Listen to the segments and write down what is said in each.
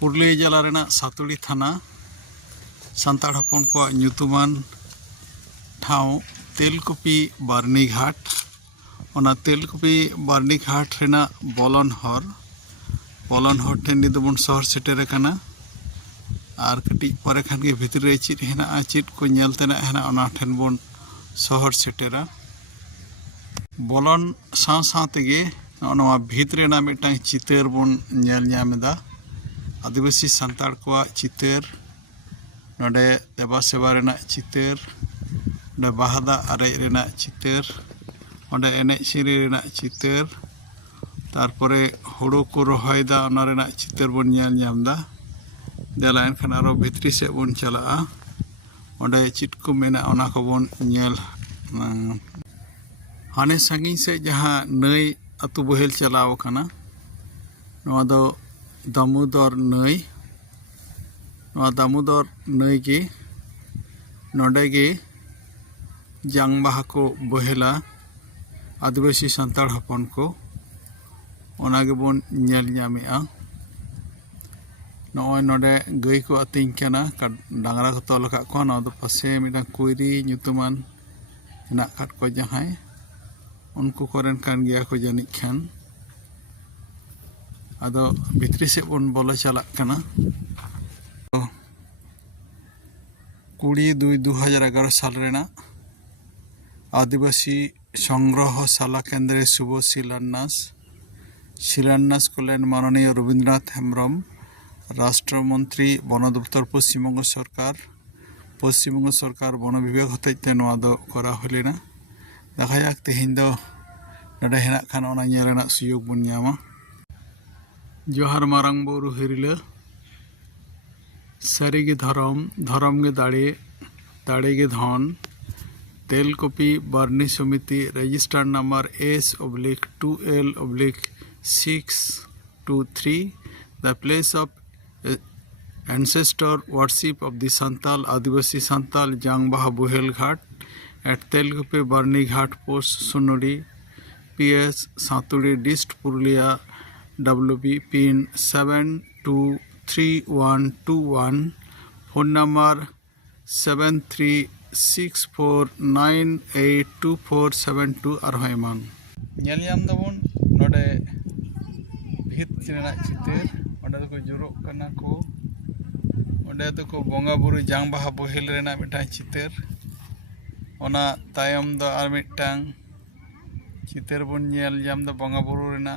তেলকুপি বার্নিঘাট ওনা তেলকুপি বার্নিঘাট রেনা বলন হর বলন হর ঠেন নিদ বন শহর সেটের কানা আর কাটি পরে খান গে ভিতরে চিট হেনা চিট কো নেলতে না হেনা ঠেন বন শহর সেটেরা বলন সাঁ সাঁতে গে ওনা ভিতরে না মিটাং চিতের বন nail adibasi santar kwa citer nade deba seba rena citer nade bahada are rena citer nade ene siri rena citer tar pore huru kuro haida onare na citer bun nyal nyamda de lain kanaro betri se bun chala a nade cit kumena onako bun nyal Hane sangin se jaha nai atu buhel chala wakana nade damudar nai noa damudar nai ki noda ki jang bahako bohela adibasi santar hapon ko onage bon nyal nyamea noa noda gai ko ating kena kad dangara ko tolo kak ko noa to pase minang kuiri nyutuman nak kad ko jahai onko koren kan gea ko janik kena বন কুড়ি দুই দু হাজার এগারো সাল আদিবাসী সংগ্রহশালা কেন্দ্রের শুভ শিলান্যাস শিলান্যাস করলেন মাননীয় রবীন্দ্রনাথ হেমব্রম রাষ্ট্রমন্ত্রী বনদপ্তর পশ্চিমবঙ্গ সরকার পশ্চিমবঙ্গ সরকার বন বিভাগ হতে করা হলি না দেখা যাক তেহিন দো ᱱᱚᱰᱮ ᱦᱮᱱᱟᱜ ᱠᱷᱟᱱ ᱚᱱᱟ ᱧᱮᱞ जोहार मारंग बोरु हिरिले सरी की धर्म धर्म के दाड़े दाड़े के धन तेल कॉपी बर्नी समिति register number S oblique to L oblique six to three the place of ancestor worship of the Santal आदिवासी संताल बहा बुहेल घाट एट तेल कॉपी बर्नी घाट post सुनोड़ी P S Satudi डिस्ट Purulia WP pin 723121 phone number 7364982472 আর হয় মান নিয়ম দবন নডে ভিত চিনা চিতের নডে তো জুরো কানা কো নডে তো কো বঙ্গা বুরু জাং বাহা বহিল রেনা মিটা চিতের ওনা তায়ম দ আর মিটাং চিতের বুন নিয়ম দ বঙ্গা বুরু রেনা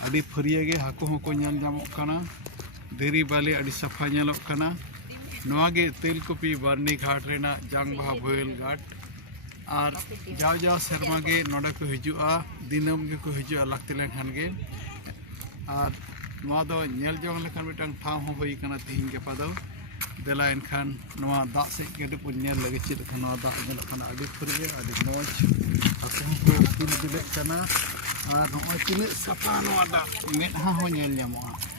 ᱟᱹᱰᱤ ᱯᱷᱟᱹᱨᱭᱟᱹᱜᱮ ᱦᱟᱹᱠᱩ ᱦᱚᱸᱠᱚ ᱧᱮᱞ ᱧᱟᱢᱚᱜ ᱠᱟᱱᱟ देरी बाले अड़ी सफा तेलकुपी बारनी घाट जंग बहा भोल घाट और जाओ जाओ सेरमा के ना को हजार दिन हजार लाती लेखानगे और नादल जवान मिट्टन ठाव हूँ तेहन गपा दो दिला इनखान दा सब लगे चलना दाखान फ्रे मज हूँ तुल दिले तीन साफा दा मेदा हाँ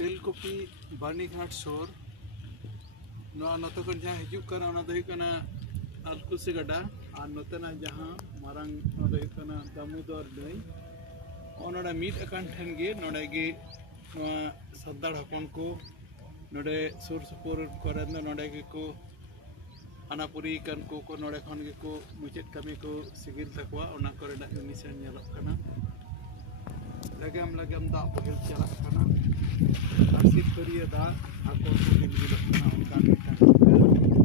तिलकुपी बानीघाट सोर नतकर जहाँ हजार आलकुशी गाडा और नतेना जहाँ मारंग दामोदर नई और मीदान ठन नी सदारपन को ना सुरसपुर को हनापुरी को नोड़े खन के को मुचाद कमी को सिगिल तक उन्हें निशान legam legam da pohil jalan kana asik periyada aku sudah dilakukan kan kan